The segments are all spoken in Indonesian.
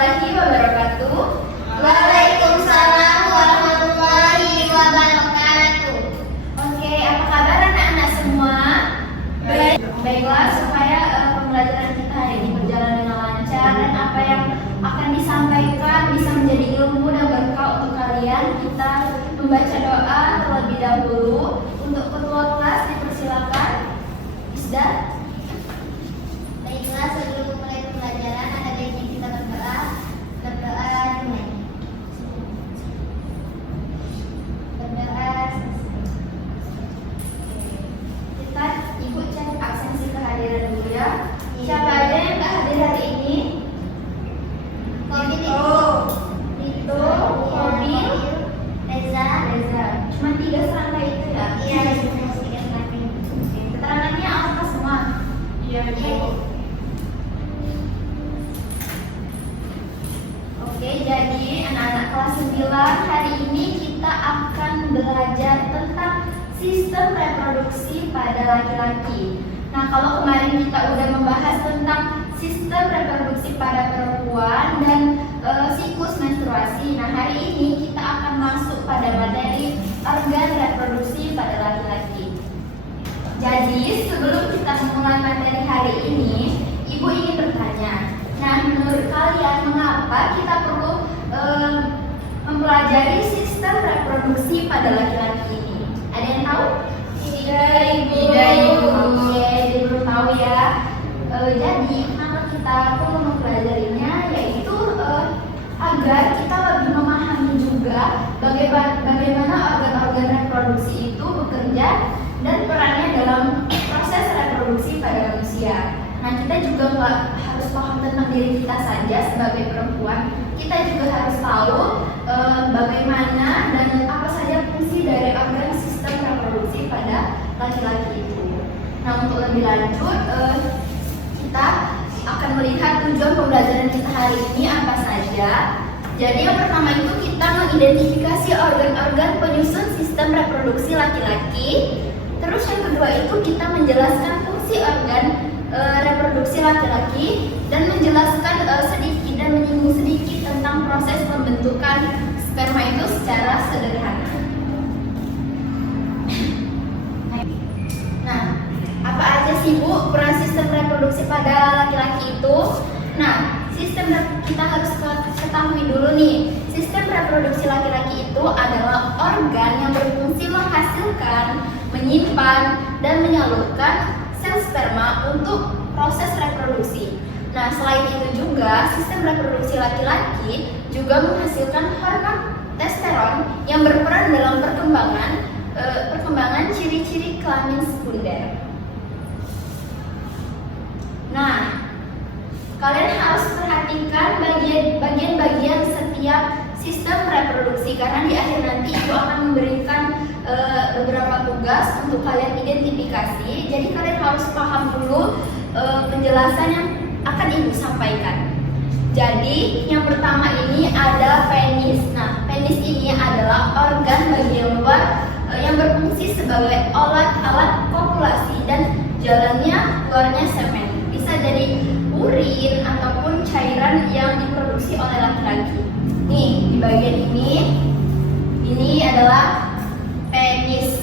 warahmatullahi wabarakatuh. Waalaikumsalam warahmatullahi wabarakatuh. Oke, apa kabar anak-anak semua? Baiklah, supaya pembelajaran kita hari ini berjalan dengan lancar dan apa yang akan disampaikan bisa menjadi ilmu dan berkah untuk kalian, kita membaca doa terlebih dahulu. Untuk ketua kelas dipersilakan. Isda. Baiklah, sebelum memulai pembelajaran ada baiknya kita berdoa. Berdoa dimulai. Berdoa. Kita Ibu cek absensi kehadiran dulu ya. Siapa aja yang nggak hadir hari ini? Itu Mobil, Reza. Cuma 3 serangga itu ya? Iya, tiga semakin. Keterangannya apa semua? Iya. Oke, jadi anak-anak kelas 9 hari ini kita akan belajar tentang sistem reproduksi pada laki-laki. Nah, kalau kemarin kita udah membahas tentang sistem reproduksi pada perempuan dan siklus menstruasi. Nah, hari ini kita akan masuk pada materi organ reproduksi pada laki-laki. Jadi, sebelum kita memulai materi hari ini, Ibu ingin bertanya. Nah, menurut kalian mengapa kita perlu mempelajari sistem reproduksi pada laki-laki ini? Ada yang tahu? Tidak, Ibu. Oke, Ibu tahu ya. Jadi, kenapa kita perlu mempelajarinya? Yaitu agar kita lebih memahami juga bagaimana organ-organ reproduksi itu bekerja dan perannya dalam proses reproduksi pada manusia. Nah, kita juga nggak harus paham tentang diri kita saja sebagai perempuan. Kita juga harus tahu bagaimana dan apa saja fungsi dari organ sistem reproduksi pada laki-laki itu. Nah, untuk lebih lanjut, kita akan melihat tujuan pembelajaran kita hari ini apa saja. Jadi yang pertama itu kita mengidentifikasi organ-organ penyusun sistem reproduksi laki-laki. Terus yang kedua itu kita menjelaskan fungsi organ reproduksi laki-laki dan menjelaskan sedikit dan menyinggung sedikit tentang proses pembentukan sperma itu secara sederhana. Nah, apa aja sih Bu peran sistem reproduksi pada laki-laki itu? Nah, kita harus ketahui dulu nih, sistem reproduksi laki-laki itu adalah organ yang berfungsi menghasilkan, menyimpan, dan menyalurkan sel sperma untuk proses reproduksi. Nah, selain itu juga sistem reproduksi laki-laki juga menghasilkan hormon testosteron yang berperan dalam perkembangan ciri-ciri kelamin sekunder. Nah, kalian harus perhatikan bagian-bagian setiap sistem reproduksi karena di akhir nanti Ibu akan memberikan beberapa tugas untuk kalian identifikasi. Jadi kalian harus paham dulu penjelasan yang akan Ibu sampaikan. Jadi yang pertama ini ada penis. Nah, penis ini adalah organ bagian luar yang berfungsi sebagai alat kopulasi dan jalannya keluarnya semen. Bisa jadi urin ataupun cairan yang diproduksi oleh laki-laki. Nih, di bagian ini adalah penis.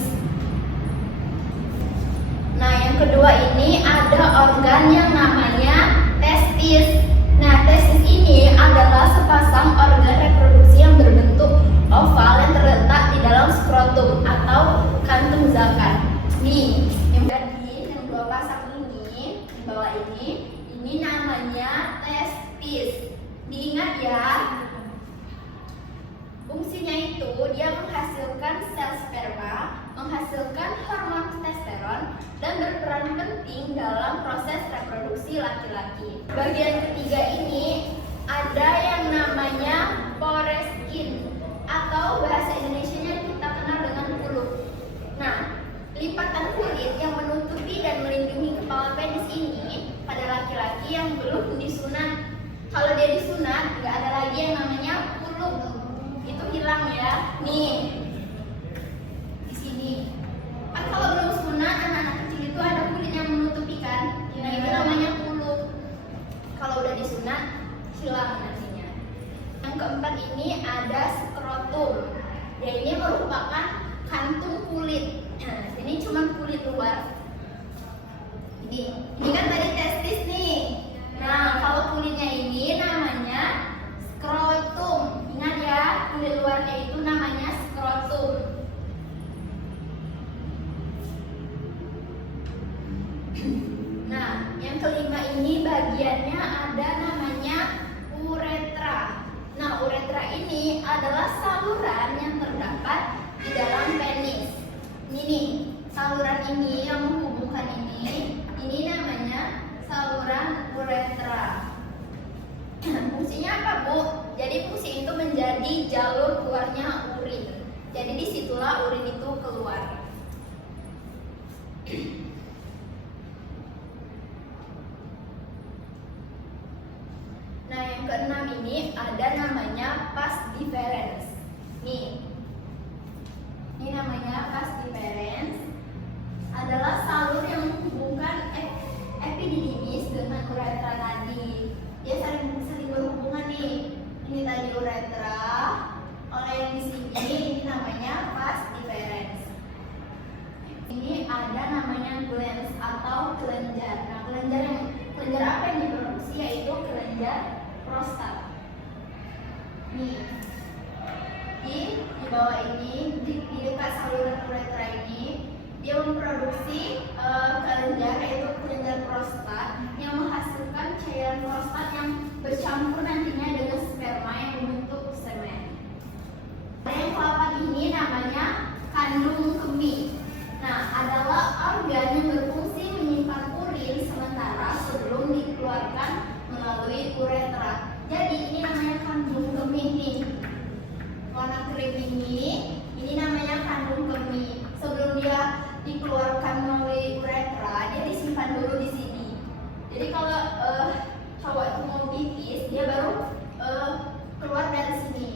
Nah, yang kedua ini ada organ yang namanya testis. Nah, testis ini adalah sepasang organ reproduksi yang berbentuk oval yang terletak di dalam skrotum atau kantung zakar. Nih, yang dua pasang ini di bawah ini namanya testis. Diingat ya, fungsinya itu dia menghasilkan sel sperma, menghasilkan hormon testosteron, dan berperan penting dalam proses reproduksi laki-laki. Bagian ketiga ini ada yang namanya foreskin atau bahasa Indonesianya kita kenal dengan kuluk. Nah, lipatan kulit yang menutupi dan melindungi kepala penis ini pada laki-laki yang belum disunat. Kalau dia disunat, nggak ada lagi yang namanya kuluk. Itu hilang ya. Nih, di sini. Kan kalau belum sunat, anak-anak kecil itu ada kulit yang menutupi kan. Nah, itu namanya kuluk. Kalau udah disunat, hilang nantinya. Yang keempat ini ada skrotum. Ya, ini merupakan kantung kulit. Nah, ini cuma kulit luar. Ini kan tadi testis nih. Nah, kalau kulitnya ini namanya skrotum. Ingat ya, kulit luarnya itu namanya skrotum. Nah, yang kelima ini bagiannya ada namanya uretra. Nah, uretra ini adalah saluran yang terdapat di dalam penis. Ini nih, saluran ini yang menghubungkan ini namanya saluran uretra. Fungsinya apa, Bu? Jadi fungsi itu menjadi jalur keluarnya urin. Jadi disitulah urin itu keluar. Nah, yang keenam ini ada namanya vas deferens. Nih, ini namanya vas deferens adalah salur yang menghubungkan epididymis dengan uretra tadi. Dia saling berhubungan nih. Ini tadi uretra, oleh yang di sini ini namanya vas deferens. Ini ada namanya glans atau kelenjar. Nah, kelenjar apa yang diproduksi yaitu kelenjar prostat. Nih, di bawah ini di dekat saluran uretra ini dia memproduksi kelenjar yaitu kelenjar prostat yang menghasilkan cairan prostat yang bercampur nantinya dengan sperma yang membentuk semen. Yang keempat ini namanya kandung kemih. Nah, adalah organ yang berfungsi menyimpan urin sementara sebelum dikeluarkan melalui uretra. Jadi ini namanya kandung kemih nih. Warna krim ini namanya kandung kemih. Sebelum dia dikeluarkan melalui uretra, dia disimpan dulu di sini. Jadi kalau cowok itu mau pipis, dia baru keluar dari sini.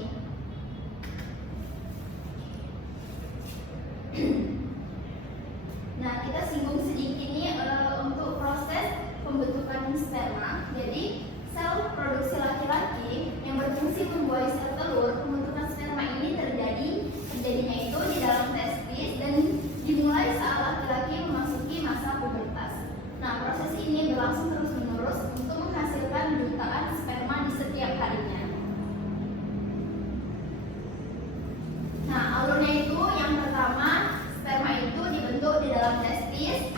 Nah, kita singgung sedikit nih untuk proses pembentukan sperma. Jadi sel produksi laki-laki yang berfungsi membuahi sel telur, pembentukan sperma ini terjadinya itu di dalam testis dan dimulai saat laki-laki memasuki masa pubertas. Nah, proses ini berlangsung terus-menerus untuk menghasilkan jutaan sperma di setiap harinya. Nah, alurnya itu yang pertama, sperma itu dibentuk di dalam testis.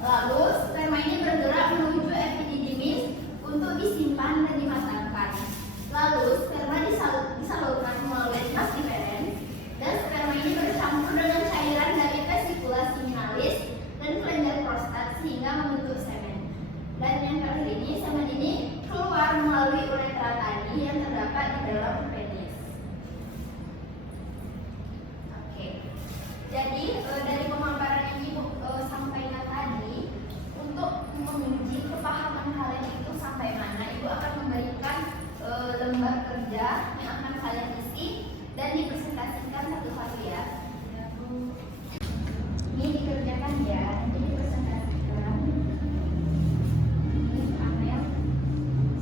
Lalu sperma ini bergerak menuju epididymis untuk disimpan dan dimatangkan. Lalu sperma disalurkan melalui vas deferens dan sperma ini bercampur dengan cairan dari vesicula seminalis dan kelenjar prostat sehingga membentuk semen. Dan yang terakhir ini, semen ini keluar melalui uretra tadi yang terdapat di dalam penis. Oke. Jadi dari pemaparan yang Ibu sampaikan tadi, untuk menguji kepahaman kalian itu sampai mana, Ibu akan memberikan lembar kerja yang akan kalian isi dan dipresentasikan satu-satu ya. Ini dikerjakan ya, nanti dipresentasikan. Ini Amel,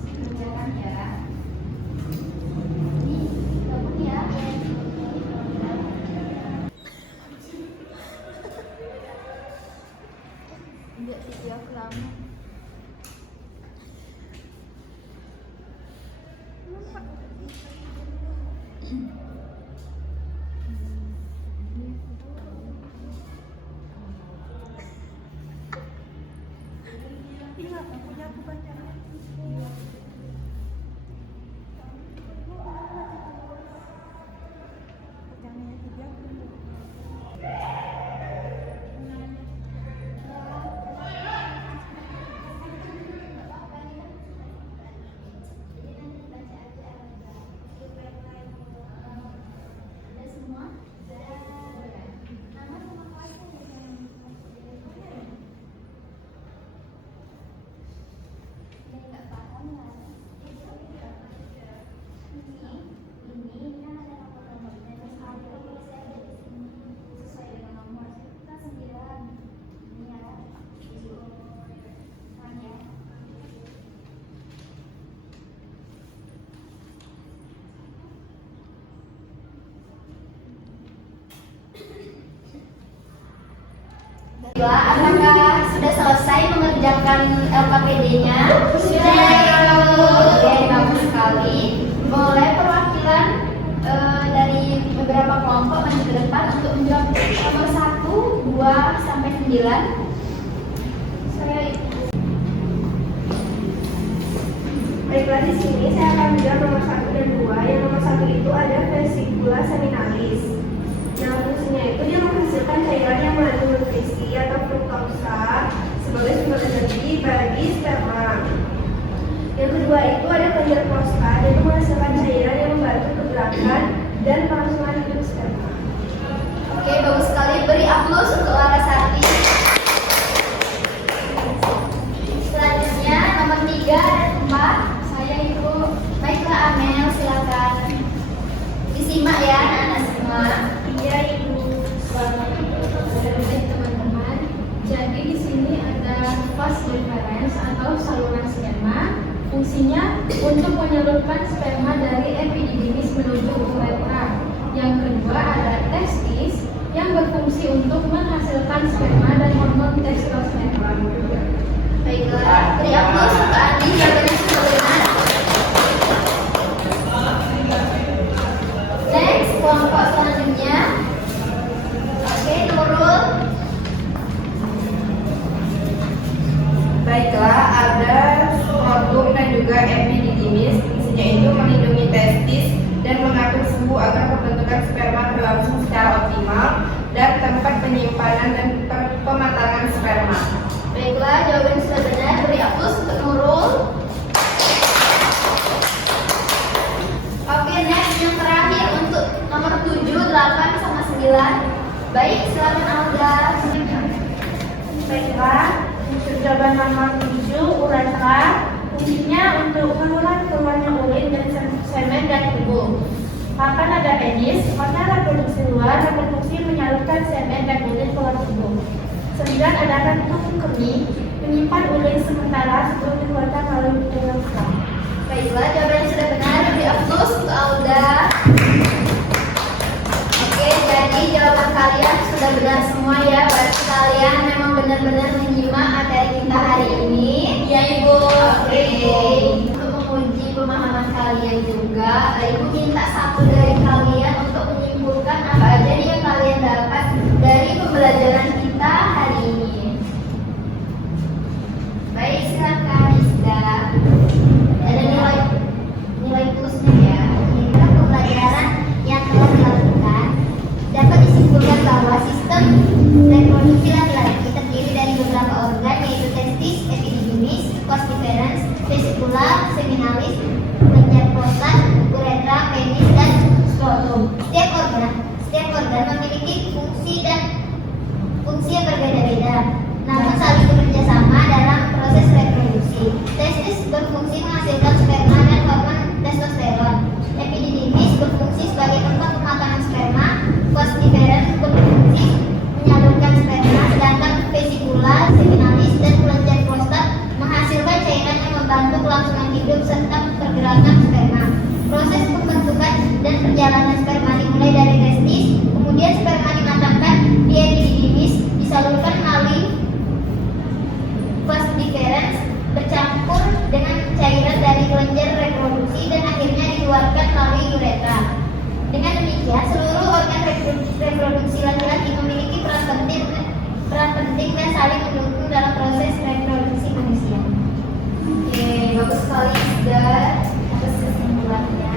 dikerjakan ya. Ini gabung ya. Enggak video lama. Iya, punya aku banyak. Jangan tiga. Jadi nanti baca aja. Apakah sudah selesai mengerjakan LKPD-nya? Sudah. Oke, bagus sekali. Boleh perwakilan dari beberapa kelompok maju ke depan untuk menjawab nomor 1, 2, sampai 9. Saya Baiklah, di sini saya akan menjawab nomor 1 dan 2. Yang nomor 1 itu ada vesicula seminalis. Nah, fungsinya itu dia menghasilkan cairan yang mengandung nutrisi atau fruktosa sebagai sumber energi bagi sperma. Yang kedua itu ada kelenjar prostat, yaitu menghasilkan cairan yang membantu pergerakan dan kelangsungan hidup sperma. Oke, bagus sekali. Beri aplaus untuk Larasati. Selanjutnya nomor 3 dan 4. Saya Ibu. Baiklah Amel, silakan. Disimak ya anak-anak semua. Iya, Ibu. Baik teman-teman, jadi di sini ada vas deferens atau saluran sperma. Fungsinya untuk menyalurkan sperma dari epididymis menuju uretra. Yang kedua ada testis yang berfungsi untuk menghasilkan sperma dan hormon testosteron. Baiklah, beri aplaus untuk Andi jawabannya sudah benar. Next, kelompok selanjutnya. Oke, Nurul. Baiklah, ada skrotum dan juga epididymis. Fungsinya itu melindungi testis dan mengatur suhu agar pembentukan sperma berlangsung secara optimal dan tempat penyimpanan dan pematangan sperma. Baiklah, jawaban sudah benar. Beri aplaus untuk Nurul. Oke, next yang terakhir untuk nomor 7, 8, sama 9. Baik, silakan Alda. Baiklah, untuk jawaban nomor 7, uretra. Fungsinya untuk saluran keluarnya urin dan semen dan tubuh. 8 ada penis, organ reproduksi luar yang berfungsi menyalurkan semen dan urin keluar tubuh. 9 ada kantung kemih, menyimpan urin sementara sebelum dikeluarkan melalui jalan sel. Baiklah, jawabannya sudah benar. Beri aplaus untuk Alda. Oke, jadi jawaban kalian sudah benar semua ya. Berarti kalian memang benar-benar menyimak materi kita hari ini. Iya, Ibu. Oke, untuk menguji pemahaman kalian juga, Ibu minta satu dari kalian untuk menyimpulkan apa aja nih yang kalian dapat dari pembelajaran kita hari ini. Baik, silakan Isda. Ada nilai plusnya ya. Dalam pembelajaran yang telah dilakukan, dapat disimpulkan bahwa sistem reproduksi laki-laki terdiri dari beberapa organ, yaitu testis, epididymis, vas deferens, vesicula seminalis, kelenjar prostat, uretra, penis, dan skrotum. Setiap organ memiliki fungsi yang berbeda-beda, namun saling bekerja sama dalam proses reproduksi. Testis berfungsi menghasilkan sperma dan hormon testosteron. Epididymis berfungsi sebagai tempat pematangan sperma. Vas deferens berfungsi menyalurkan sperma, sedangkan vesicula seminalis dan kelenjar prostat menghasilkan cairan yang membantu kelangsungan hidup serta pergerakan sperma. Proses pembentukan dan perjalanan sperma dimulai dari testis, kemudian sperma dimatangkan di epididymis, disalurkan melalui vas deferens, bercampur dengan cairan dari kelenjar reproduksi dan akhirnya dikeluarkan melalui uretra. Dengan demikian, seluruh organ reproduksi laki-laki memiliki peran penting dan saling mendukung dalam proses reproduksi manusia. Oke, bagus sekali Isda atas kesimpulannya.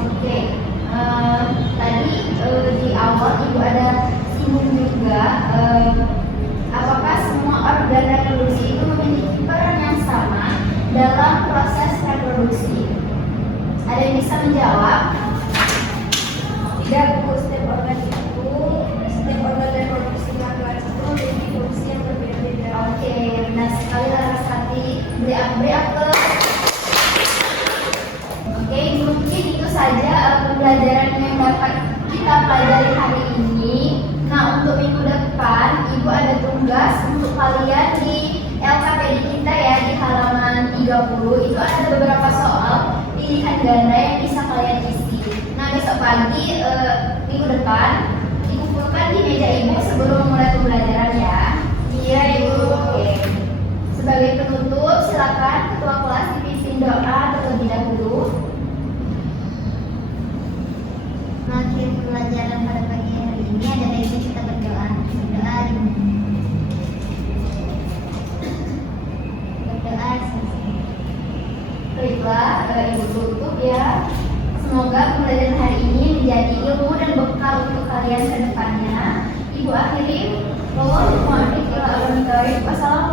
Oke, tadi di awal Ibu ada singgung juga apakah semua organ reproduksi itu memiliki peran yang sama dalam proses reproduksi? Ada yang bisa menjawab? Tidak, Bu. Setiap organ reproduksi laki-laki itu memiliki fungsi yang berbeda-beda. Oke, benar sekali Larasati. Beri aplaus. Oke, mungkin itu saja pembelajaran yang dapat kita pelajari hari ini. Nah, untuk minggu depan, Ibu ada tugas untuk kalian di LKPD kita ya, di halaman 30. Itu ada beberapa soal pilihan ganda yang bisa kalian isi. Nah, besok pagi, minggu depan, di pukul dudukkan di meja ibu sebelum mulai pembelajaran ya. Iya, Ibu. Oke. Sebagai penutup, silakan ketua kelas dipimpin doa terlebih dahulu. Mengakhiri pelajaran pada pagi hari ini ada baiknya kita berdoa. Berdoa selesai. Baiklah, ibu tutup ya. Semoga pembelajaran hari ini menjadi ilmu dan bekal untuk kalian ke depannya. Ibu akhiri. Wassalamualaikum warahmatullahi wabarakatuh.